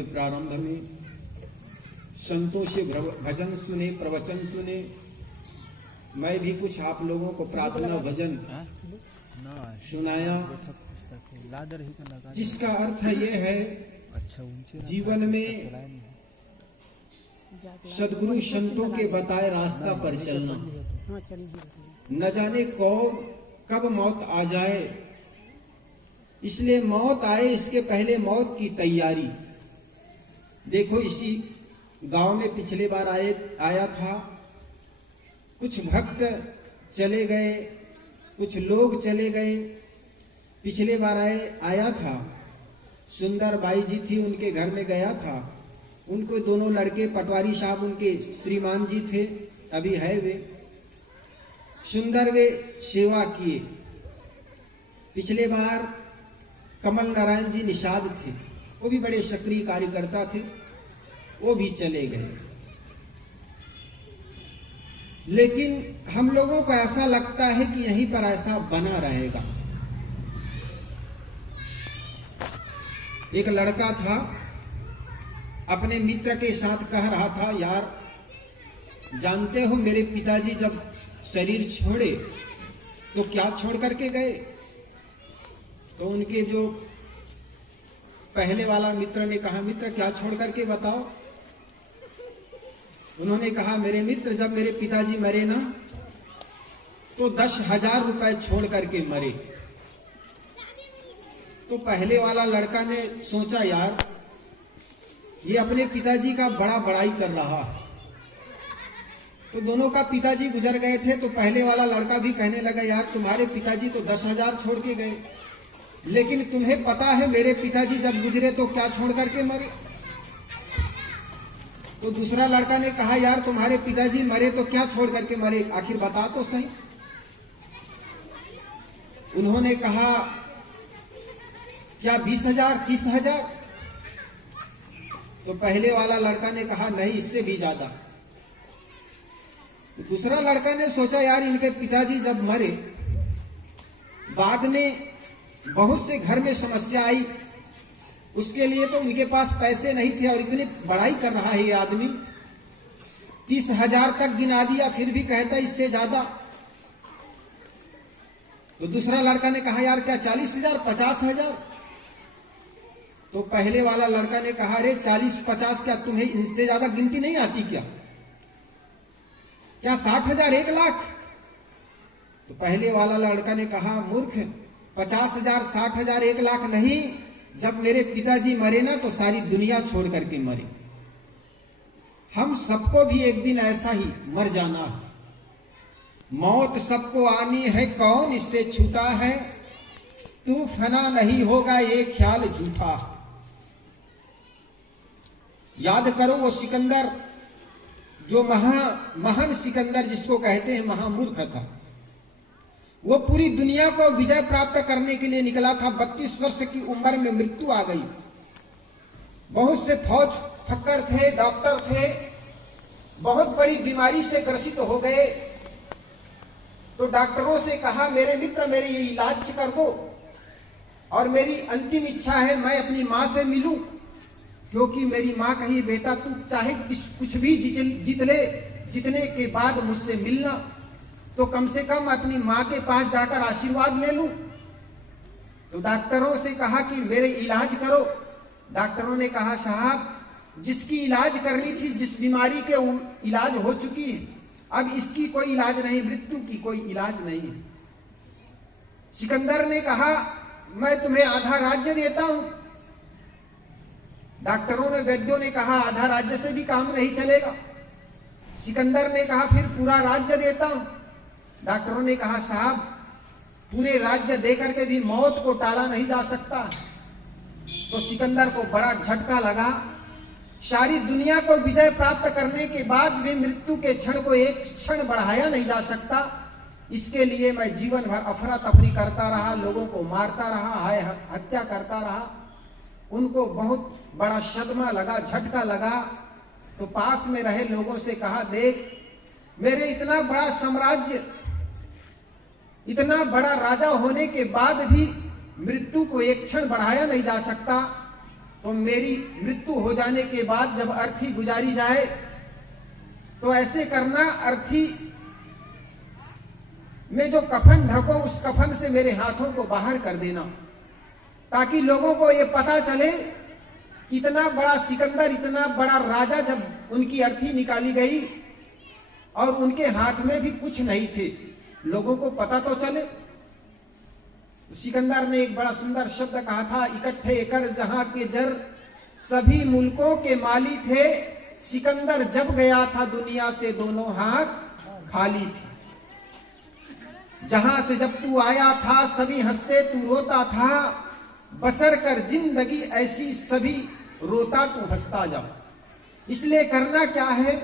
के प्रारंभ में संतों से भजन सुने, प्रवचन सुने। मैं भी कुछ आप लोगों को प्रार्थना भजन सुनाया, जिसका अर्थ ये है जीवन में सद्गुरु संतों के बताए रास्ता पर चलना। न जाने कब मौत आ जाए, इसलिए मौत आए इसके पहले मौत की तैयारी। देखो इसी गांव में पिछले बार आया था, कुछ भक्त चले गए, कुछ लोग चले गए। पिछले बार आया था, सुंदर बाई जी थी, उनके घर में गया था। उनको दोनों लड़के, पटवारी साहब उनके श्रीमान जी थे, अभी है वे। सुंदर वे सेवा किए। पिछले बार कमल नारायण जी निषाद थे, वो भी बड़े सक्रिय कार्यकर्ता थे, वो भी चले गए। लेकिन हम लोगों को ऐसा लगता है कि यहीं पर ऐसा बना रहेगा। एक लड़का था, अपने मित्र के साथ कह रहा था, यार जानते हो मेरे पिताजी जब शरीर छोड़े तो क्या छोड़ करके गए? तो उनके जो पहले वाला मित्र ने कहा, मित्र क्या छोड़ करके बताओ? उन्होंने कहा, मेरे मित्र जब मेरे पिताजी मरे ना तो 10,000 रुपए छोड़ करके मरे। तो पहले वाला लड़का ने सोचा, यार ये अपने पिताजी का बड़ा बड़ाई कर रहा है। तो दोनों का पिताजी गुजर गए थे, तो पहले वाला लड़का भी कहने लगा, यार तुम्हारे पिताजी तो 10,000 छोड़ के गए, लेकिन तुम्हें पता है मेरे पिताजी जब गुजरे तो क्या छोड़ करके मरे? तो दूसरा लड़का ने कहा, यार तुम्हारे पिताजी मरे तो क्या छोड़ करके मरे, आखिर बता तो सही। उन्होंने कहा, क्या 20,000, 30,000? तो पहले वाला लड़का ने कहा, नहीं इससे भी ज्यादा। तो दूसरा लड़का ने सोचा, यार इनके पिताजी जब मरे, बाद में बहुत से घर में समस्या आई, उसके लिए तो उनके पास पैसे नहीं थे, और इतनी बड़ाई कर रहा है ये आदमी, 30,000 तक गिना दिया, फिर भी कहता इससे ज्यादा। तो दूसरा लड़का ने कहा, यार क्या 40,000, 50,000? तो पहले वाला लड़का ने कहा, अरे 40-50 क्या तुम्हें इनसे ज्यादा गिनती नहीं आती क्या? क्या 60,000, 1 लाख? तो पहले वाला लड़का ने कहा, मूर्ख, 50,000, 60,000, 1 लाख नहीं। जब मेरे पिताजी मरे ना तो सारी दुनिया छोड़ करके मरे। हम सबको भी एक दिन ऐसा ही मर जाना है। मौत सबको आनी है, कौन इससे छूटा है? तू फना नहीं होगा ये ख्याल झूठा। याद करो वो सिकंदर, जो महान सिकंदर जिसको कहते हैं महामूर्ख था, वो पूरी दुनिया को विजय प्राप्त करने के लिए निकला था। 32 वर्ष की उम्र में मृत्यु आ गई। बहुत से फौज फक्कर थे, डॉक्टर थे, बहुत बड़ी बीमारी से ग्रसित हो गए। तो डॉक्टरों से कहा, मेरे मित्र मेरे ये इलाज कर दो, और मेरी अंतिम इच्छा है मैं अपनी मां से मिलूं, क्योंकि मेरी मां कही, बेटा तू चाहे कुछ भी जीत ले, जीतने के बाद मुझसे मिलना, तो कम से कम अपनी मां के पास जाकर आशीर्वाद ले लूं। तो डॉक्टरों से कहा कि मेरे इलाज करो। डॉक्टरों ने कहा, साहब जिसकी इलाज करनी थी, जिस बीमारी के इलाज हो चुकी है, अब इसकी कोई इलाज नहीं, मृत्यु की कोई इलाज नहीं है। सिकंदर ने कहा, मैं तुम्हें आधा राज्य देता हूं। डॉक्टरों ने, वैद्यों ने कहा, आधा राज्य से भी काम नहीं चलेगा। सिकंदर ने कहा, फिर पूरा राज्य देता हूं। डॉक्टरों ने कहा, साहब पूरे राज्य देकर के भी मौत को टाला नहीं जा सकता। तो सिकंदर को बड़ा झटका लगा। सारी दुनिया को विजय प्राप्त करने के बाद भी मृत्यु के क्षण को एक क्षण बढ़ाया नहीं जा सकता। इसके लिए मैं जीवन भर अफरा तफरी करता रहा, लोगों को मारता रहा, हत्या करता रहा। उनको बहुत बड़ा सदमा लगा, झटका लगा। तो पास में रहे लोगों से कहा, देख मेरे इतना बड़ा साम्राज्य, इतना बड़ा राजा होने के बाद भी मृत्यु को एक क्षण बढ़ाया नहीं जा सकता। तो मेरी मृत्यु हो जाने के बाद जब अर्थी गुजारी जाए तो ऐसे करना, अर्थी में जो कफन ढको उस कफन से मेरे हाथों को बाहर कर देना, ताकि लोगों को ये पता चले इतना बड़ा सिकंदर, इतना बड़ा राजा, जब उनकी अर्थी निकाली गई और उनके हाथ में भी कुछ नहीं थे, लोगों को पता तो चले। सिकंदर ने एक बड़ा सुंदर शब्द कहा था, इकट्ठे कर जहां के जर सभी मुल्कों के माली थे, सिकंदर जब गया था दुनिया से दोनों हाथ खाली थे। जहां से जब तू आया था सभी हंसते तू रोता था, बसर कर जिंदगी ऐसी सभी रोता तू हंसता जा। इसलिए करना क्या है,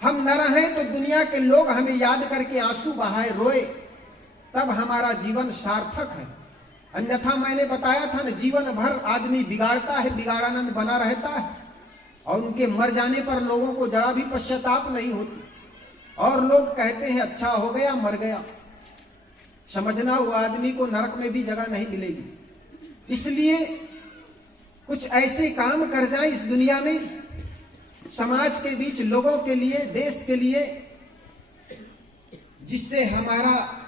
हम न रहें तो दुनिया के लोग हमें याद करके आंसू बहाए रोए, तब हमारा जीवन सार्थक है। अन्यथा मैंने बताया था न, जीवन भर आदमी बिगाड़ता है, बिगाड़ानंद बना रहता है और उनके मर जाने पर लोगों को जरा भी पश्चाताप नहीं होती और लोग कहते हैं अच्छा हो गया, मर गया। समझना वो आदमी को नरक में भी जगह नहीं मिलेगी। इसलिए कुछ ऐसे काम कर जाए इस दुनिया में, समाज के बीच, लोगों के लिए, देश के लिए, जिससे हमारा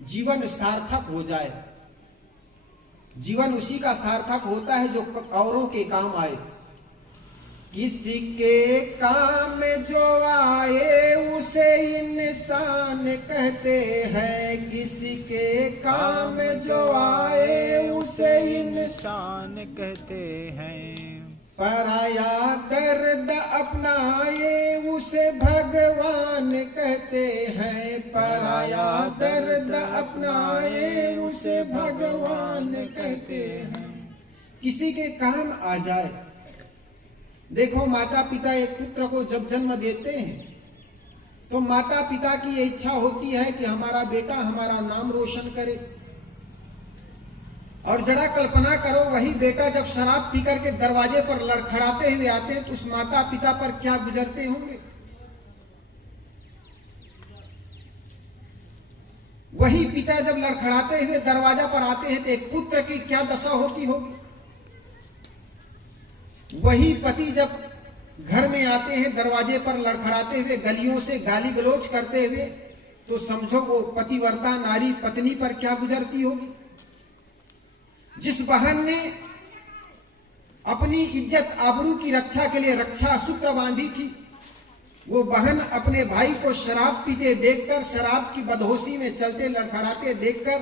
जीवन सार्थक हो जाए। जीवन उसी का सार्थक होता है जो औरों के काम आए। किसी के काम जो आए उसे इंसान कहते हैं, किसी के काम जो आए उसे इंसान कहते हैं। पराया दर्द अपनाए उसे भगवान कहते हैं, पराया दर्द अपनाए उसे भगवान कहते हैं। किसी के काम आ जाए। देखो, माता पिता एक पुत्र को जब जन्म देते हैं तो माता पिता की ये इच्छा होती है कि हमारा बेटा हमारा नाम रोशन करे। और जरा कल्पना करो, वही बेटा जब शराब पी करके दरवाजे पर लड़खड़ाते हुए आते हैं तो उस माता पिता पर क्या गुजरते होंगे। वही पिता जब लड़खड़ाते हुए दरवाजा पर आते हैं तो एक पुत्र की क्या दशा होती होगी। वही पति जब घर में आते हैं दरवाजे पर लड़खड़ाते हुए, गलियों से गाली गलौज करते हुए, तो समझो वो पतिव्रता नारी पत्नी पर क्या गुजरती होगी। जिस बहन ने अपनी इज्जत आबरू की रक्षा के लिए रक्षा सूत्र बांधी थी, वो बहन अपने भाई को शराब पीते देखकर, शराब की बदहोशी में चलते लड़खड़ाते देखकर,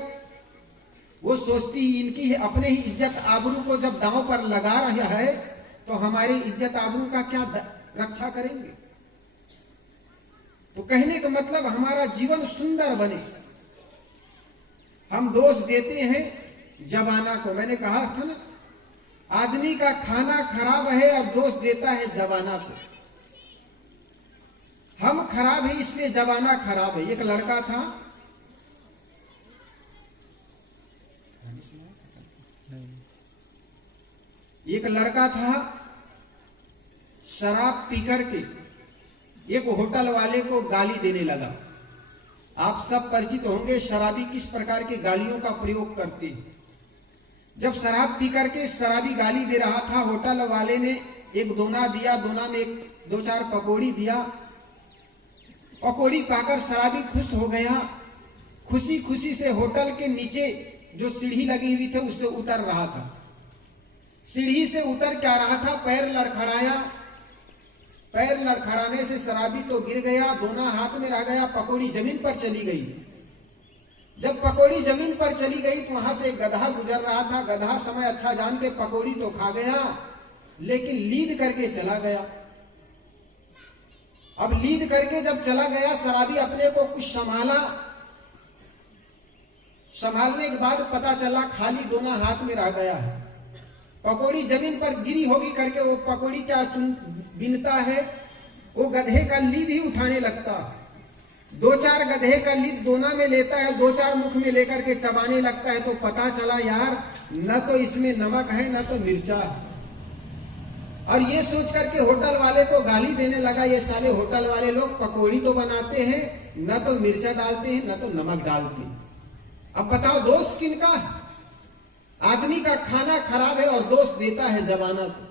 वो सोचती इनकी अपने ही इज्जत आबरू को जब दांव पर लगा रहा है तो हमारी इज्जत आबरू का क्या रक्षा करेंगे। तो कहने का मतलब हमारा जीवन सुंदर बने। हम दोष देते हैं जमाना को। मैंने कहा था ना, आदमी का खाना खराब है और दोष देता है जमाना को। हम खराब है इसलिए जमाना खराब है। एक लड़का था, शराब पीकर के एक होटल वाले को गाली देने लगा। आप सब परिचित होंगे शराबी किस प्रकार के गालियों का प्रयोग करते हैं। जब शराब पी करके शराबी गाली दे रहा था, होटल वाले ने एक दोना दिया, दोना में एक दो चार पकौड़ी दिया। पकौड़ी पाकर शराबी खुश हो गया। खुशी खुशी से होटल के नीचे जो सीढ़ी लगी हुई थी उससे उतर रहा था। सीढ़ी से उतर क्या रहा था, पैर लड़खड़ाया। पैर लड़खड़ाने से शराबी तो गिर गया, दोना हाथ में रह गया, पकौड़ी जमीन पर चली गई। जब पकौड़ी जमीन पर चली गई तो वहां से एक गधा गुजर रहा था। गधा समय अच्छा जान के पकौड़ी तो खा गया, लेकिन लीद करके चला गया। अब लीद करके जब चला गया, शराबी अपने को कुछ संभाला। संभालने के बाद पता चला खाली दोना हाथ में रह गया है। पकौड़ी जमीन पर गिरी होगी करके वो पकौड़ी क्या बिनता है, वो गधे का लीद ही उठाने लगता। दो चार गधे का लीद दोना में लेता है, दो चार मुख में लेकर के चबाने लगता है। तो पता चला यार, न तो इसमें नमक है न तो मिर्चा है। और ये सोच करके होटल वाले को गाली देने लगा, ये साले होटल वाले लोग पकौड़ी तो बनाते हैं, न तो मिर्चा डालते हैं न तो नमक डालते हैं। अब बताओ दोष किनका है? आदमी का खाना खराब है और दोष देता है जमाना को।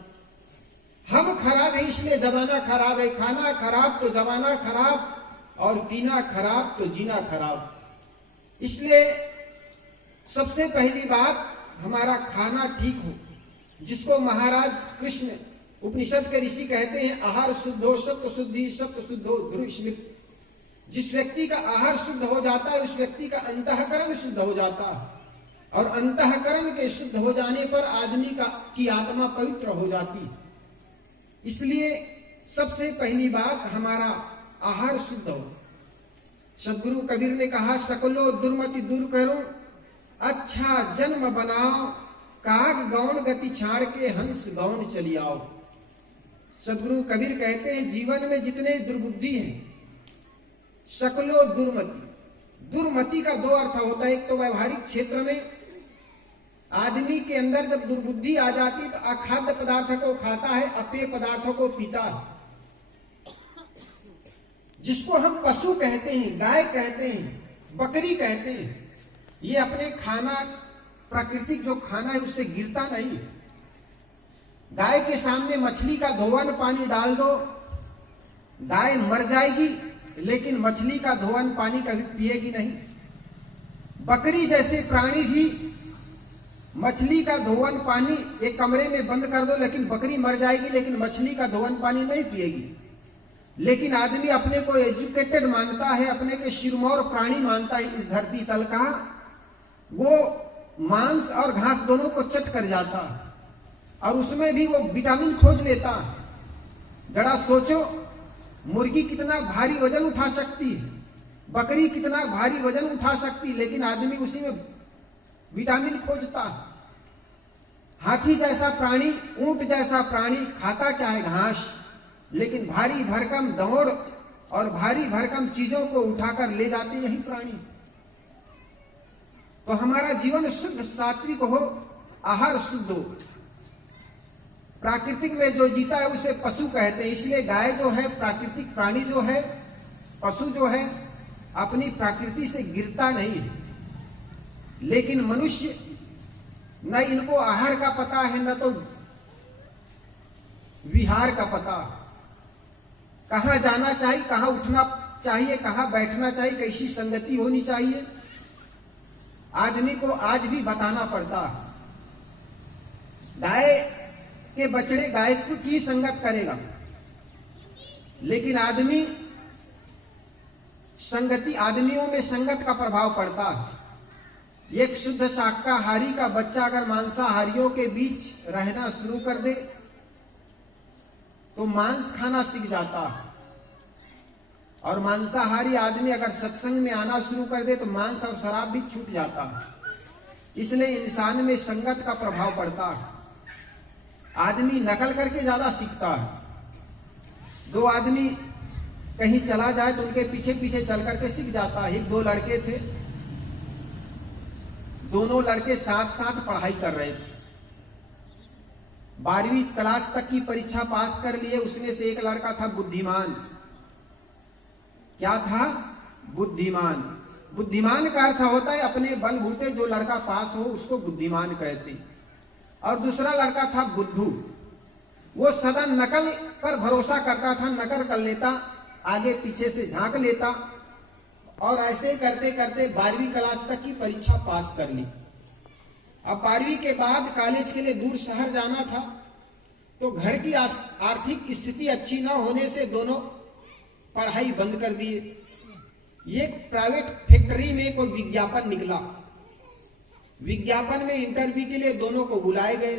हम खराब है इसलिए जमाना खराब है, खाना खराब तो जमाना खराब, और पीना खराब तो जीना खराब। इसलिए सबसे पहली बात हमारा खाना ठीक हो, जिसको महाराज कृष्ण उपनिषद के ऋषि कहते हैं आहार शुद्ध हो सत्व शुद्धि, सत्व शुद्ध हो ध्रुव स्मृति। जिस व्यक्ति का आहार शुद्ध हो जाता है उस व्यक्ति का अंतःकरण शुद्ध हो जाता है, और अंतःकरण के शुद्ध हो जाने पर आदमी की आत्मा पवित्र हो जाती है। इसलिए सबसे पहली बात हमारा आहार शुद्ध हो। सदगुरु कबीर ने कहा सकलो दुर्मति दूर करो, अच्छा जन्म बनाओ, काग गौण गति छाड़ के हंस गौण चली आओ। सदगुरु कबीर कहते हैं जीवन में जितने दुर्बुद्धि हैं, सकलो दुर्मति। दुर्मति का दो अर्थ होता है, एक तो व्यवहारिक क्षेत्र में आदमी के अंदर जब दुर्बुद्धि आ जाती तो अखाद्य पदार्थ को खाता है, अपेय पदार्थों को पीता है। जिसको हम पशु कहते हैं, गाय कहते हैं, बकरी कहते हैं, ये अपने खाना प्राकृतिक जो खाना है उससे गिरता नहीं। गाय के सामने मछली का धोवन पानी डाल दो, गाय मर जाएगी, लेकिन मछली का धोवन पानी कभी पिएगी नहीं। बकरी जैसे प्राणी भी मछली का धोवन पानी एक कमरे में बंद कर दो, लेकिन बकरी मर जाएगी, लेकिन मछली का धोवन पानी नहीं पिएगी। लेकिन आदमी अपने को एजुकेटेड मानता है, अपने के शिरमौर प्राणी मानता है इस धरती तल का, वो मांस और घास दोनों को चट कर जाता है, और उसमें भी वो विटामिन खोज लेता है। जरा सोचो, मुर्गी कितना भारी वजन उठा सकती है, बकरी कितना भारी वजन उठा सकती है, लेकिन आदमी उसी में विटामिन खोजता है। हाथी जैसा प्राणी, ऊंट जैसा प्राणी खाता क्या है? घास, लेकिन भारी भरकम दौड़ और भारी भरकम चीजों को उठाकर ले जाते यही प्राणी। तो हमारा जीवन शुद्ध सात्विक हो, आहार शुद्ध हो। प्राकृतिक में जो जीता है उसे पशु कहते हैं। इसलिए गाय जो है, प्राकृतिक प्राणी जो है, पशु जो है, अपनी प्रकृति से गिरता नहीं है। लेकिन मनुष्य न इनको आहार का पता है, न तो विहार का पता, कहां जाना चाहिए, कहां उठना चाहिए, कहां बैठना चाहिए, कैसी संगति होनी चाहिए, आदमी को आज भी बताना पड़ता है। गाय के बछड़े गाय की संगत करेगा, लेकिन आदमी संगति, आदमियों में संगत का प्रभाव पड़ता है। एक शुद्ध शाकाहारी का बच्चा अगर मांसाहारियों के बीच रहना शुरू कर दे तो मांस खाना सीख जाता है, और मांसाहारी आदमी अगर सत्संग में आना शुरू कर दे तो मांस और शराब भी छूट जाता है। इसलिए इंसान में संगत का प्रभाव पड़ता है। आदमी नकल करके ज्यादा सीखता है। दो आदमी कहीं चला जाए तो उनके पीछे पीछे चल करके सीख जाता है। दो लड़के थे, दोनों लड़के साथ साथ पढ़ाई कर रहे थे। 12वीं क्लास तक की परीक्षा पास कर लिए। उसमें से एक लड़का था बुद्धिमान। क्या था? बुद्धिमान। बुद्धिमान का अर्थ होता है अपने बलबूते जो लड़का पास हो उसको बुद्धिमान कहते। और दूसरा लड़का था बुद्धू। वो सदा नकल पर भरोसा करता था, नकल कर लेता, आगे पीछे से झांक लेता, और ऐसे करते करते 12वीं क्लास तक की परीक्षा पास कर ली। अब 12वीं के बाद कॉलेज के लिए दूर शहर जाना था, तो घर की आर्थिक स्थिति अच्छी न होने से दोनों पढ़ाई बंद कर दिए। एक प्राइवेट फैक्ट्री में कोई विज्ञापन निकला। विज्ञापन में इंटरव्यू के लिए दोनों को बुलाए गए।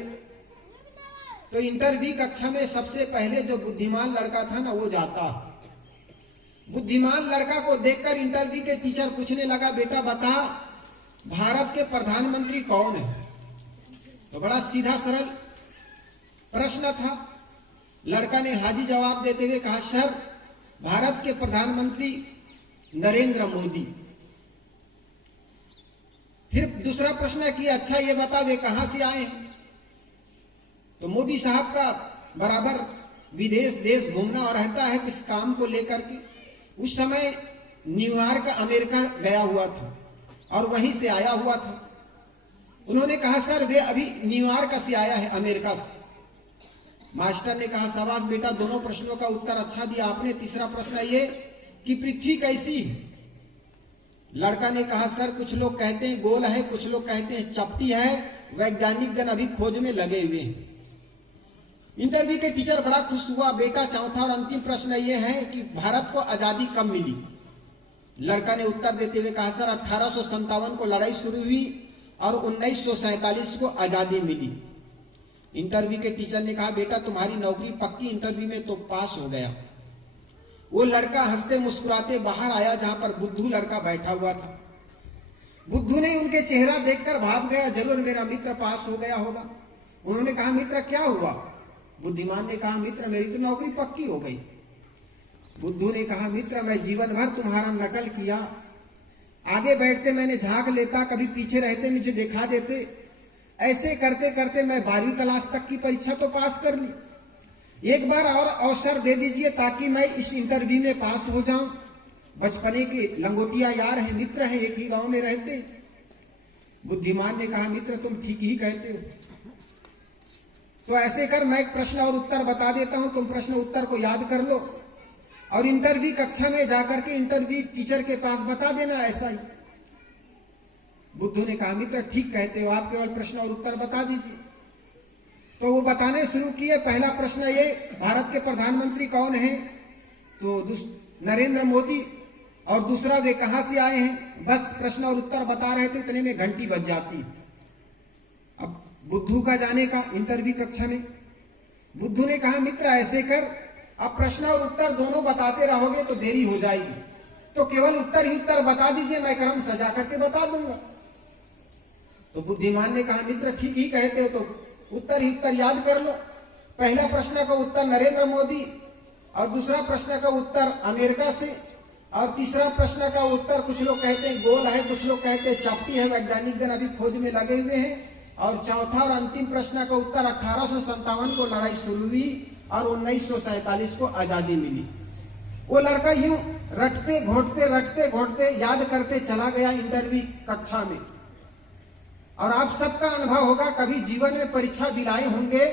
तो इंटरव्यू कक्षा में सबसे पहले जो बुद्धिमान लड़का था ना, वो जाता। बुद्धिमान लड़का को देखकर इंटरव्यू के टीचर पूछने लगा, बेटा बता भारत के प्रधानमंत्री कौन है? तो बड़ा सीधा सरल प्रश्न था। लड़का ने हाजी जवाब देते हुए कहा, सर भारत के प्रधानमंत्री नरेंद्र मोदी। फिर दूसरा प्रश्न किया, अच्छा ये बता वे कहां से आए हैं? तो मोदी साहब का बराबर विदेश देश घूमना रहता है किस काम को लेकर के। उस समय न्यूयॉर्क अमेरिका गया हुआ था और वहीं से आया हुआ था। उन्होंने कहा सर वे अभी न्यूयॉर्क से आया है, अमेरिका से। मास्टर ने कहा शाबाश बेटा, दोनों प्रश्नों का उत्तर अच्छा दिया आपने। तीसरा प्रश्न ये कि पृथ्वी कैसी है? लड़का ने कहा सर कुछ लोग कहते हैं गोल है, कुछ लोग कहते हैं चपटी है, वैज्ञानिक गण अभी खोज में लगे हुए हैं। इंटरव्यू के टीचर बड़ा खुश हुआ। बेटा चौथा और अंतिम प्रश्न ये है कि भारत को आजादी कब मिली? लड़का ने उत्तर देते हुए कहा सर 1857 को लड़ाई शुरू हुई और 1947 को आजादी मिली। इंटरव्यू के टीचर ने कहा बेटा तुम्हारी नौकरी पक्की, इंटरव्यू में तो पास हो गया। वो लड़का हंसते मुस्कुराते बाहर आया जहां पर बुद्धू लड़का बैठा हुआ था। बुद्धू ने उनके चेहरा देखकर भाप गया, जरूर मेरा मित्र पास हो गया होगा। उन्होंने कहा मित्र क्या हुआ? बुद्धिमान ने कहा मित्र मेरी तो नौकरी पक्की हो गई। बुद्धू ने कहा मित्र मैं जीवन भर तुम्हारा नकल किया, आगे बैठते मैंने झांक लेता, कभी पीछे रहते मुझे दिखा देते, ऐसे करते करते मैं 12वीं क्लास तक की परीक्षा तो पास कर ली। एक बार और अवसर दे दीजिए ताकि मैं इस इंटरव्यू में पास हो जाऊं। बचपने के लंगोटिया यार हैं, मित्र हैं, एक ही गांव में रहते। बुद्धिमान ने कहा मित्र तुम ठीक ही कहते हो, तो ऐसे कर मैं एक प्रश्न और उत्तर बता देता हूं, तुम प्रश्न उत्तर को याद कर लो और इंटरव्यू कक्षा में जाकर के इंटरव्यू टीचर के पास बता देना ऐसा ही। बुद्धू ने कहा मित्र ठीक कहते हो, आप केवल प्रश्न और उत्तर बता दीजिए। तो वो बताने शुरू किए। पहला प्रश्न ये भारत के प्रधानमंत्री कौन है? तो नरेंद्र मोदी। और दूसरा वे कहां से आए हैं? बस प्रश्न और उत्तर बता रहे थे, इतने में घंटी बज जाती। अब बुद्धू का जाने का इंटरव्यू कक्षा में। बुद्धू ने कहा मित्र ऐसे कर, अब प्रश्न और उत्तर दोनों बताते रहोगे तो देरी हो जाएगी, तो केवल उत्तर ही उत्तर बता दीजिए, मैं क्रम सजा करके बता दूंगा। तो बुद्धिमान ने कहा मित्र ठीक ही कहते हो, तो उत्तर ही उत्तर याद कर लो। पहला प्रश्न का उत्तर नरेंद्र मोदी, और दूसरा प्रश्न का उत्तर अमेरिका से, और तीसरा प्रश्न का उत्तर कुछ लोग कहते हैं गोल है, कुछ लोग कहते हैं चपटी है, वैज्ञानिक गण अभी खोज में लगे हुए हैं। और चौथा और अंतिम प्रश्न का उत्तर 1857 को लड़ाई शुरू हुई और 1947 को आजादी मिली। वो लड़का यूं रटते घोटते याद करते चला गया इंटरव्यू कक्षा में। और आप सबका अनुभव होगा, कभी जीवन में परीक्षा दिलाए होंगे,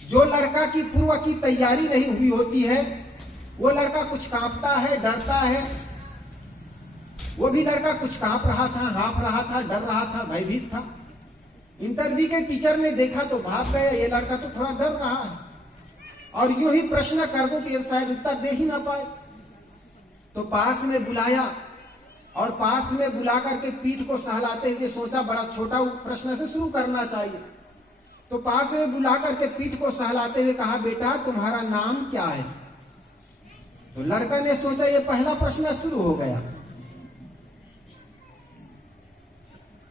जो लड़का की पूर्व की तैयारी नहीं हुई होती है वो लड़का कुछ कांपता है, डरता है। वो भी लड़का कुछ कांप रहा था, हाँफ रहा था, डर रहा था, भयभीत था। इंटरव्यू के टीचर ने देखा तो भाग गया, ये लड़का तो थोड़ा डर रहा है, और यूं ही प्रश्न कर दो तो शायद उत्तर दे ही ना पाए। तो पास में बुलाया, और पास में बुला करके पीठ को सहलाते हुए सोचा बड़ा छोटा प्रश्न से शुरू करना चाहिए। तो पास में बुला करके पीठ को सहलाते हुए कहा बेटा तुम्हारा नाम क्या है? तो लड़का ने सोचा ये पहला प्रश्न शुरू हो गया।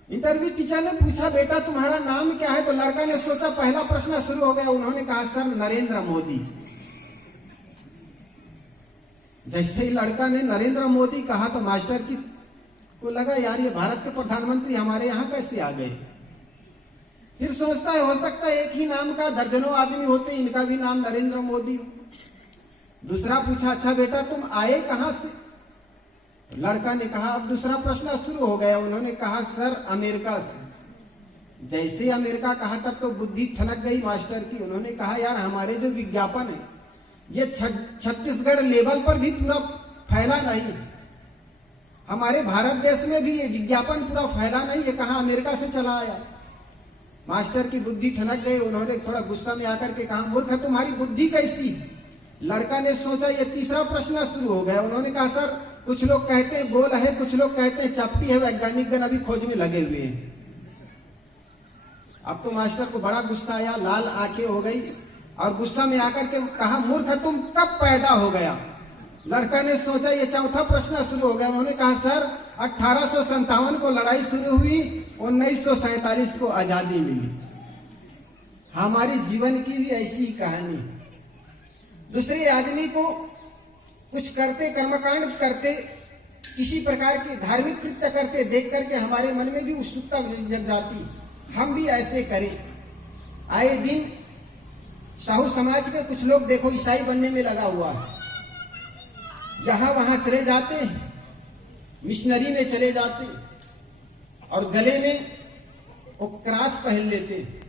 इंटरव्यू टीचर ने पूछा बेटा तुम्हारा नाम क्या है? तो लड़का ने सोचा पहला प्रश्न शुरू हो गया। उन्होंने कहा सर नरेंद्र मोदी। जैसे ही लड़का ने नरेंद्र मोदी कहा तो मास्टर की को लगा यार ये भारत के प्रधानमंत्री हमारे यहाँ कैसे आ गए। फिर सोचता है हो सकता है एक ही नाम का दर्जनों आदमी होते, इनका भी नाम नरेंद्र मोदी हो। दूसरा पूछा अच्छा बेटा तुम आए कहां से? लड़का ने कहा, अब दूसरा प्रश्न शुरू हो गया। उन्होंने कहा सर अमेरिका से। जैसे अमेरिका कहा तब तो बुद्धि ठनक गई मास्टर की। उन्होंने कहा यार हमारे जो विज्ञापन है ये छत्तीसगढ़ लेवल पर भी पूरा फैला नहीं, हमारे भारत देश में भी ये विज्ञापन पूरा फैला नहीं, ये कहा अमेरिका से चला आया। मास्टर की बुद्धि ठनक गई। उन्होंने थोड़ा गुस्सा में आकर के कहा मूर्ख तुम्हारी बुद्धि कैसी? लड़का ने सोचा ये तीसरा प्रश्न शुरू हो गया। उन्होंने कहा सर कुछ लोग कहते हैं गोल है, कुछ लोग कहते हैं चपटी है, वैज्ञानिक गण अभी खोज में लगे हुए हैं। अब तो मास्टर को बड़ा गुस्सा आया, लाल आंखें हो गई, और गुस्सा में आकर के कहा मूर्ख तुम कब पैदा हो गया? लड़का ने सोचा ये चौथा प्रश्न शुरू हो गया। उन्होंने कहा सर 1857 को लड़ाई शुरू हुई, 1947 को आजादी मिली। हमारे जीवन की भी ऐसी कहानी। दूसरे आदमी को कुछ करते, कर्मकांड करते, किसी प्रकार के धार्मिक कृत्य करते देख करके हमारे मन में भी उत्सुकता जग जाती, हम भी ऐसे करें। आए दिन साहू समाज के कुछ लोग देखो ईसाई बनने में लगा हुआ है, यहां वहां चले जाते हैं, मिशनरी में चले जाते हैं, और गले में वो क्रॉस पहन लेते हैं।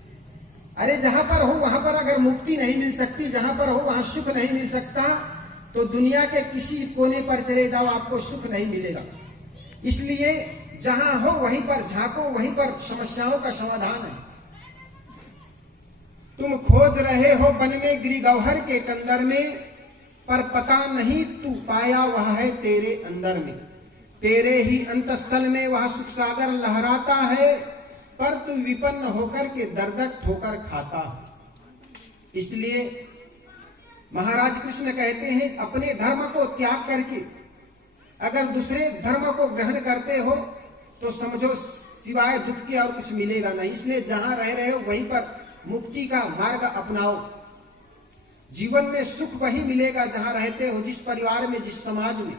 अरे जहां पर हो वहां पर अगर मुक्ति नहीं मिल सकती, जहां पर हो वहां सुख नहीं मिल सकता, तो दुनिया के किसी कोने पर चले जाओ आपको सुख नहीं मिलेगा। इसलिए जहां हो वहीं पर झांको, वहीं पर समस्याओं का समाधान है। तुम खोज रहे हो वन में गिरिगौहर के कंदर में, पर पता नहीं तू पाया वह है तेरे अंदर में। तेरे ही अंतस्थल में वह सुख सागर लहराता है, पर तू विपन्न होकर के दर्द ठोकर खाता। इसलिए महाराज कृष्ण कहते हैं अपने धर्म को त्याग करके अगर दूसरे धर्म को ग्रहण करते हो तो समझो सिवाय दुख के और कुछ मिलेगा नहीं। इसलिए जहां रह रहे हो वहीं पर मुक्ति का मार्ग अपनाओ। जीवन में सुख वही मिलेगा जहां रहते हो, जिस परिवार में, जिस समाज में।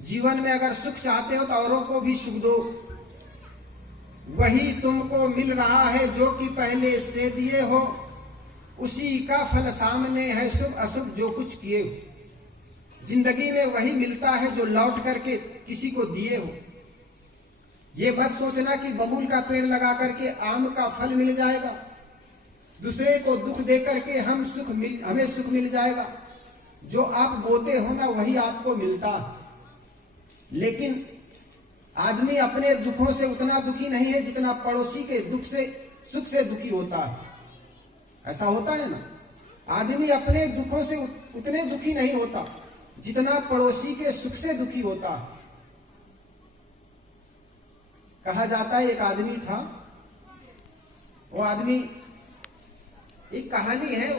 जीवन में अगर सुख चाहते हो तो औरों को भी सुख दो। वही तुमको मिल रहा है जो कि पहले से दिए हो, उसी का फल सामने है शुभ अशुभ जो कुछ किए हो। जिंदगी में वही मिलता है जो लौट करके किसी को दिए हो। ये बस सोचना कि बबूल का पेड़ लगा करके आम का फल मिल जाएगा, दूसरे को दुख दे करके हमें सुख मिल जाएगा। जो आप बोते हो ना वही आपको मिलता है। लेकिन आदमी अपने दुखों से उतना दुखी नहीं है जितना पड़ोसी के सुख से दुखी होता है। ऐसा होता है ना, आदमी अपने दुखों से उतने दुखी नहीं होता जितना पड़ोसी के सुख से दुखी होता है। कहा जाता है एक आदमी था, वो आदमी, एक कहानी है,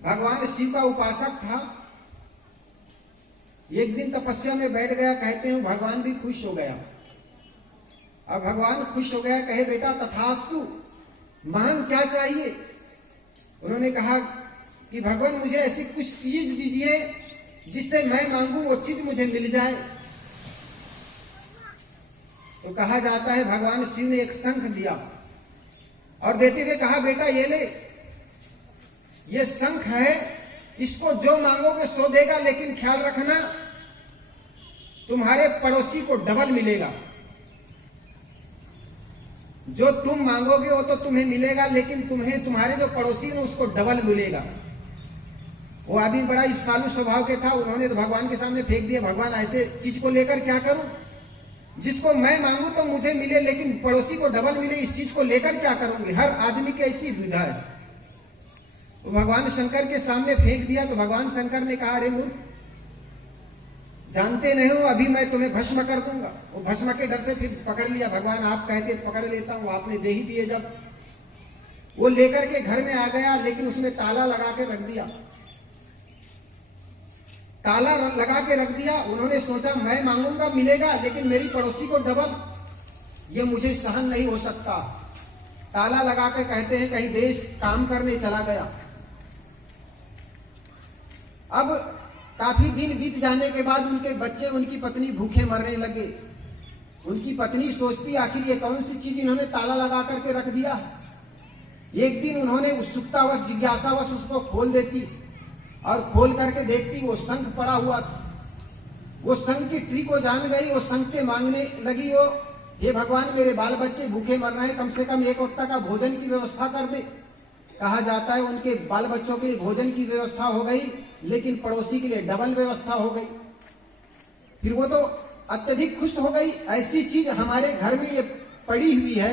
भगवान शिव का उपासक था। एक दिन तपस्या में बैठ गया, कहते हैं भगवान भी खुश हो गया। अब भगवान खुश हो गया, कहे बेटा तथास्तु, मांग क्या चाहिए। उन्होंने कहा कि भगवान मुझे ऐसी कुछ चीज दीजिए जिससे मैं मांगू वो चीज मुझे मिल जाए। तो कहा जाता है भगवान शिव ने एक शंख दिया और देते हुए कहा बेटा ये ले, ये शंख है, इसको जो मांगोगे सो देगा, लेकिन ख्याल रखना तुम्हारे पड़ोसी को डबल मिलेगा। जो तुम मांगोगे वो तो तुम्हें मिलेगा, लेकिन तुम्हारे जो पड़ोसी है उसको डबल मिलेगा। वो आदमी बड़ा ईर्ष्यालु स्वभाव के था, उन्होंने तो भगवान के सामने फेंक दिया, भगवान ऐसे चीज को लेकर क्या करूं, जिसको मैं मांगू तो मुझे मिले लेकिन पड़ोसी को डबल मिले, इस चीज को लेकर क्या करूंगी। हर आदमी की ऐसी दुविधा है। तो भगवान शंकर के सामने फेंक दिया। तो भगवान शंकर ने कहा अरे मूर्ख, जानते नहीं हो अभी मैं तुम्हें भस्म कर दूंगा। वो भस्म के डर से फिर पकड़ लिया। भगवान आप कहते पकड़ लेता हूं, आपने दे ही दिए। जब वो लेकर के घर में आ गया, लेकिन उसमें ताला लगा के रख दिया। ताला लगा के रख दिया। उन्होंने सोचा मैं मांगूंगा मिलेगा, लेकिन मेरी पड़ोसी को डबल, ये मुझे सहन नहीं हो सकता। ताला लगा के कहते हैं कहीं देश काम करने चला गया। अब काफी दिन बीत जाने के बाद उनके बच्चे, उनकी पत्नी भूखे मरने लगे। उनकी पत्नी सोचती आखिर ये कौन सी चीज इन्होंने ताला लगा करके रख दिया। एक दिन उन्होंने उत्सुकतावश, जिज्ञासावश उसको खोल देती और खोल करके देखती वो शंख पड़ा हुआ था। वो शंख की ट्री को जान गई। वो शंख के मांगने लगी, वो हे भगवान मेरे बाल बच्चे भूखे मर रहे हैं, कम से कम एक वक्त का भोजन की व्यवस्था कर दे। कहा जाता है उनके बाल बच्चों के लिए भोजन की व्यवस्था हो गई, लेकिन पड़ोसी के लिए डबल व्यवस्था हो गई। फिर वो तो अत्यधिक खुश हो गई, ऐसी चीज हमारे घर में ये पड़ी हुई है,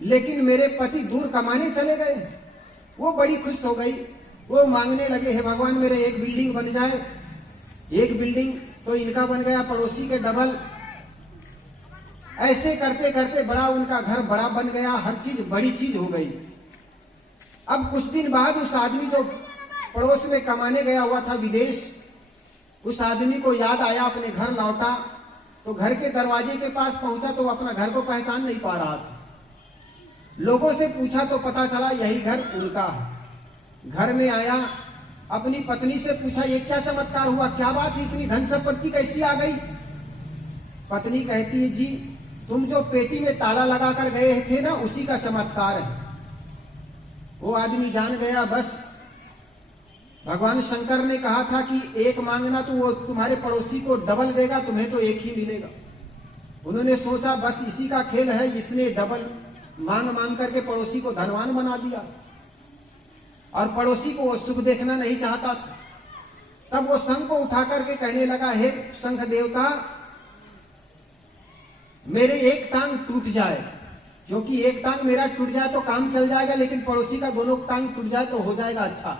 लेकिन मेरे पति दूर कमाने चले गए। वो बड़ी खुश हो गई। वो मांगने लगे हे भगवान मेरे एक बिल्डिंग बन जाए। एक बिल्डिंग तो इनका बन गया, पड़ोसी के डबल। ऐसे करते करते बड़ा उनका घर बड़ा बन गया, हर चीज बड़ी चीज हो गई। अब कुछ दिन बाद उस आदमी जो पड़ोस में कमाने गया हुआ था विदेश, उस आदमी को याद आया, अपने घर लौटा। तो घर के दरवाजे के पास पहुंचा तो वो अपना घर को पहचान नहीं पा रहा था। लोगों से पूछा तो पता चला यही घर उनका है। घर में आया, अपनी पत्नी से पूछा ये क्या चमत्कार हुआ, क्या बात है, इतनी धन संपत्ति कैसी आ गई। पत्नी कहती है जी तुम जो पेटी में ताला लगा कर गए थे ना, उसी का चमत्कार है। वो आदमी जान गया, बस भगवान शंकर ने कहा था कि एक मांगना तो वो तुम्हारे पड़ोसी को डबल देगा, तुम्हें तो एक ही मिलेगा। उन्होंने सोचा बस इसी का खेल है, इसने डबल मांग मांग करके पड़ोसी को धनवान बना दिया और पड़ोसी को वो सुख देखना नहीं चाहता था। तब वो शंख को उठा करके कहने लगा, हे शंख देवता, मेरे एक टांग टूट जाए, क्योंकि एक टांग मेरा टूट जाए तो काम चल जाएगा, लेकिन पड़ोसी का दोनों टांग टूट जाए तो हो जाएगा अच्छा।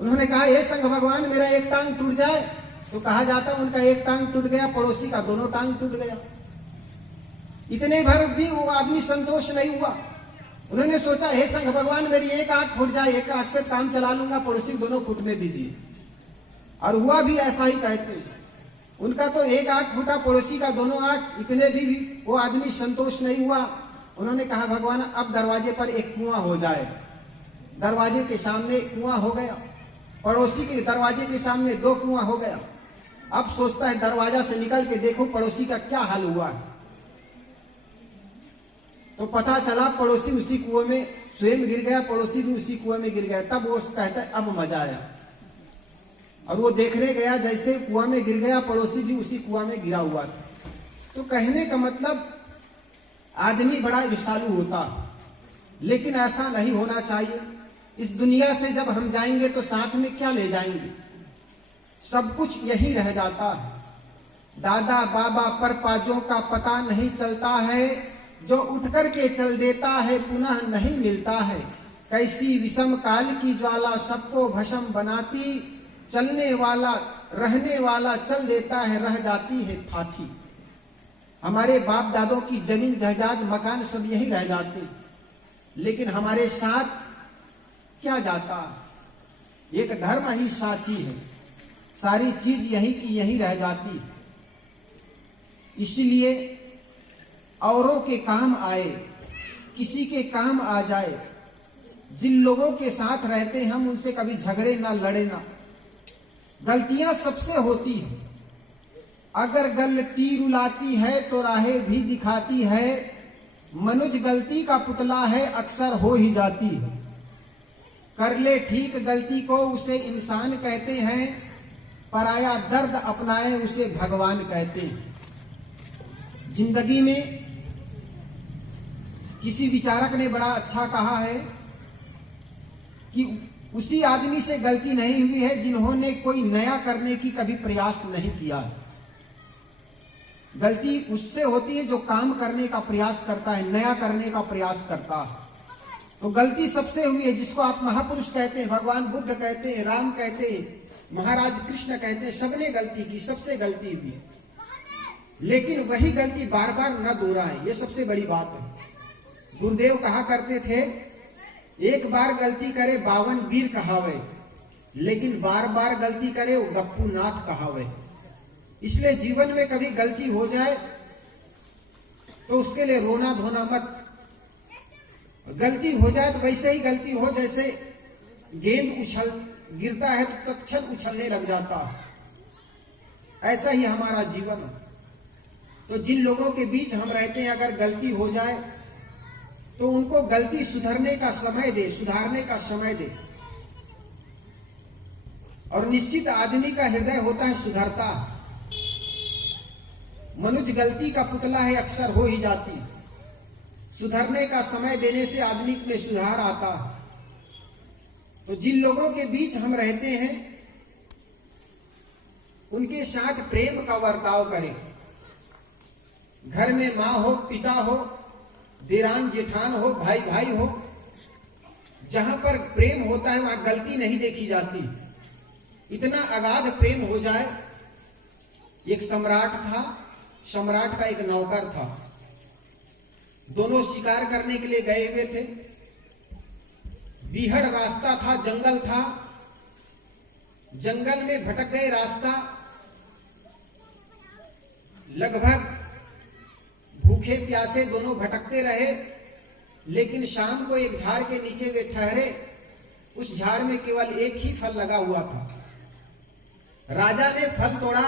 उन्होंने कहा, हे शंख भगवान, मेरा एक टांग टूट जाए, तो कहा जाता उनका एक टांग टूट गया, पड़ोसी का दोनों टांग टूट गया। इतने भर भी वो आदमी संतोष नहीं हुआ। उन्होंने सोचा, हे शंख भगवान, मेरी एक आंख फूट जाए, एक आंख से काम चला लूंगा, पड़ोसी को दोनों फूटने दीजिए। और हुआ भी ऐसा ही कहते हैं। उनका तो एक आंख फूटा, पड़ोसी का दोनों आंख। इतने भी वो आदमी संतोष नहीं हुआ। उन्होंने कहा, भगवान अब दरवाजे पर एक कुआं हो जाए। दरवाजे के सामने कुआं हो गया, पड़ोसी के दरवाजे के सामने 2 कुआं हो गया। अब सोचता है दरवाजा से निकल के देखो पड़ोसी का क्या हाल हुआ है। तो पता चला पड़ोसी उसी कुएं में स्वयं गिर गया, पड़ोसी भी उसी कुएं में गिर गया। तब वो कहता है अब मजा आया, और वो देखने गया, जैसे कुआं में गिर गया, पड़ोसी भी उसी कुआं में गिरा हुआ था। तो कहने का मतलब आदमी बड़ा विषालु होता, लेकिन ऐसा नहीं होना चाहिए। इस दुनिया से जब हम जाएंगे तो साथ में क्या ले जाएंगे? सब कुछ यही रह जाता है। दादा बाबा पर पाजों का पता नहीं चलता है, जो उठ कर के चल देता है पुनः नहीं मिलता है। कैसी विषम काल की ज्वाला सबको भस्म बनाती, चलने वाला रहने वाला चल देता है, रह जाती है फाथी। हमारे बाप दादों की जमीन जायदाद मकान सब यही रह जाते, लेकिन हमारे साथ क्या जाता? एक धर्म ही साथी है, सारी चीज यही की यही रह जाती है। इसलिए औरों के काम आए, किसी के काम आ जाए। जिन लोगों के साथ रहते हैं हम उनसे कभी झगड़े ना, लड़े ना। गलतियां सबसे होती हैं। अगर गलती रुलाती है तो राहें भी दिखाती है। मनुज गलती का पुतला है, अक्सर हो ही जाती है। कर ले ठीक गलती को उसे इंसान कहते हैं, पराया दर्द अपनाए उसे भगवान कहते हैं। जिंदगी में किसी विचारक ने बड़ा अच्छा कहा है कि उसी आदमी से गलती नहीं हुई है जिन्होंने कोई नया करने की कभी प्रयास नहीं किया। गलती उससे होती है जो काम करने का प्रयास करता है, नया करने का प्रयास करता है। तो गलती सबसे हुई है, जिसको आप महापुरुष कहते हैं, भगवान बुद्ध कहते हैं, राम कहते हैं, महाराज कृष्ण कहते हैं। सबने गलती की, सबसे गलती हुई है, लेकिन वही गलती बार बार न दोहराएं, ये सबसे बड़ी बात है। गुरुदेव कहा करते थे, एक बार गलती करे 52 वीर कहावे, लेकिन बार बार गलती करे वो गप्पू नाथ कहावे। इसलिए जीवन में कभी गलती हो जाए तो उसके लिए रोना धोना मत। गलती हो जाए तो वैसे ही गलती हो जैसे गेंद उछल गिरता है तो तत्क्षण उछलने लग जाता है। ऐसा ही हमारा जीवन है। तो जिन लोगों के बीच हम रहते हैं, अगर गलती हो जाए तो उनको गलती सुधरने का समय दे, सुधारने का समय दे। और निश्चित आदमी का हृदय होता है सुधरता। मनुष्य गलती का पुतला है, अक्सर हो ही जाती। सुधरने का समय देने से आदमी में सुधार आता है। तो जिन लोगों के बीच हम रहते हैं उनके साथ प्रेम का बर्ताव करें। घर में माँ हो, पिता हो, देरान जेठान हो, भाई भाई हो, जहां पर प्रेम होता है वहां गलती नहीं देखी जाती। इतना अगाध प्रेम हो जाए। एक सम्राट था, सम्राट का एक नौकर था। दोनों शिकार करने के लिए गए हुए थे। बीहड़ रास्ता था, जंगल था। जंगल में भटक गए रास्ता। लगभग भूखे प्यासे दोनों भटकते रहे, लेकिन शाम को एक झाड़ के नीचे वे ठहरे। उस झाड़ में केवल एक ही फल लगा हुआ था। राजा ने फल तोड़ा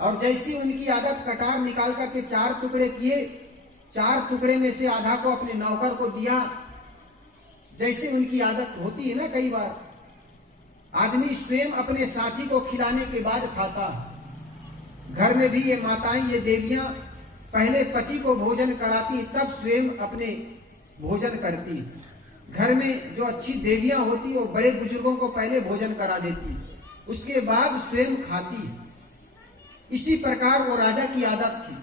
और जैसी उनकी आदत कटार निकाल करके 4 टुकड़े किए। 4 टुकड़े में से आधा को अपने नौकर को दिया। जैसे उनकी आदत होती है ना, कई बार आदमी स्वयं अपने साथी को खिलाने के बाद खाता। घर में भी ये माताएं, ये देवियां पहले पति को भोजन कराती, तब स्वयं अपने भोजन करती। घर में जो अच्छी देवियां होती वो बड़े बुजुर्गों को पहले भोजन करा देती, उसके बाद स्वयं खाती। इसी प्रकार वो राजा की आदत थी।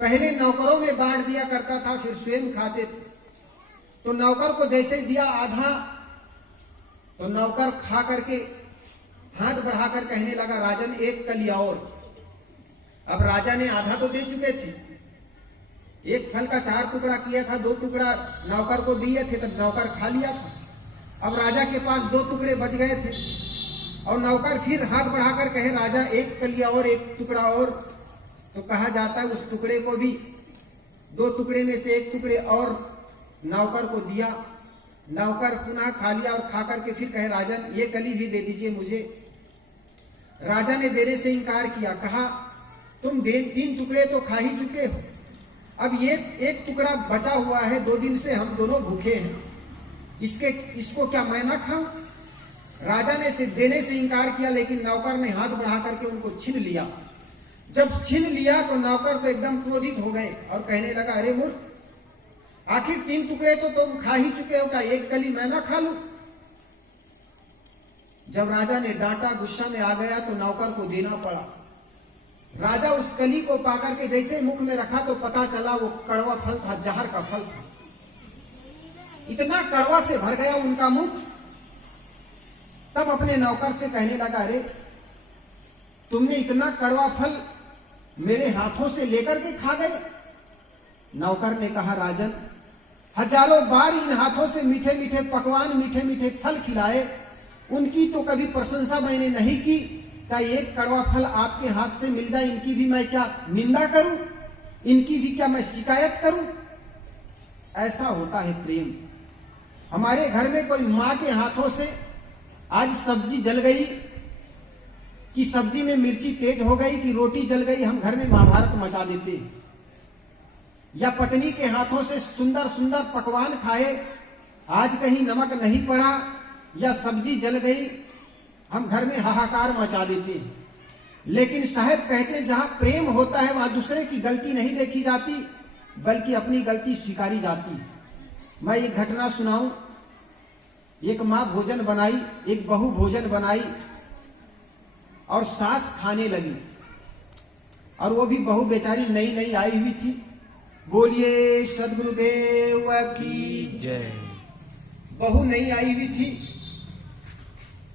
पहले नौकरों में बांट दिया करता था, फिर स्वयं खाते थे। तो नौकर को जैसे दिया आधा, तो नौकर खा करके हाथ बढ़ाकर कहने लगा, राजन एक कली और। अब राजा ने आधा तो दे चुके थे, एक फल का 4 टुकड़ा किया था, 2 टुकड़ा नौकर को दिए थे, तब नौकर खा लिया था। अब राजा के पास 2 टुकड़े बच गए थे और नौकर फिर हाथ बढ़ाकर कहे, राजा एक कलिया और, एक टुकड़ा और। तो कहा जाता है उस टुकड़े को भी 2 टुकड़े में से 1 टुकड़े और नौकर को दिया। नौकर पुनः खा लिया और खा करके फिर कहे, राजन ये कली भी दे दीजिए मुझे। राजा ने देने से इनकार किया, कहा तुम 3 टुकड़े तो खा ही चुके हो, अब ये 1 टुकड़ा बचा हुआ है, 2 दिन से हम दोनों भूखे हैं, इसको क्या मैं ना खाऊं? राजा ने से देने से इनकार किया, लेकिन नौकर ने हाथ बढ़ा करके उनको छीन लिया। जब छीन लिया तो नौकर तो एकदम क्रोधित हो गए और कहने लगा, अरे मूर्ख, आखिर 3 टुकड़े तो तुम खा ही चुके हो, क्या 1 कली मैं ना खा लूं? जब राजा ने डांटा, गुस्सा में आ गया तो नौकर को देना पड़ा। राजा उस कली को पाकर के जैसे मुख में रखा तो पता चला वो कड़वा फल था, जहर का फल था। इतना कड़वा से भर गया उनका मुख। तब अपने नौकर से कहने लगा, अरे तुमने इतना कड़वा फल मेरे हाथों से लेकर के खा गए? नौकर ने कहा, राजन हजारों बार इन हाथों से मीठे मीठे पकवान, मीठे मीठे फल खिलाए, उनकी तो कभी प्रशंसा मैंने नहीं की। क्या एक कड़वा फल आपके हाथ से मिल जाए, इनकी भी मैं क्या निंदा करूं? इनकी भी क्या मैं शिकायत करूं? ऐसा होता है प्रेम। हमारे घर में कोई मां के हाथों से आज सब्जी जल गई, कि सब्जी में मिर्ची तेज हो गई, कि रोटी जल गई, हम घर में महाभारत मचा देते हैं। या पत्नी के हाथों से सुंदर सुंदर पकवान खाए, आज कहीं नमक नहीं पड़ा या सब्जी जल गई, हम घर में हाहाकार मचा देते हैं। लेकिन साहब कहते हैं, जहां प्रेम होता है वहां दूसरे की गलती नहीं देखी जाती, बल्कि अपनी गलती स्वीकारी जाती। मैं एक घटना सुनाऊं। एक माँ भोजन बनाई, एक बहू भोजन बनाई और सास खाने लगी, और वो भी बहू बेचारी नई नई आई हुई थी। बोलिए सदगुरुदेव की जय। बहू नई आई हुई थी,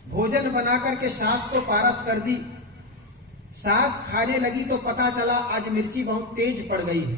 भोजन बना करके सास को पारस कर दी। सास खाने लगी तो पता चला आज मिर्ची बहुत तेज पड़ गई है।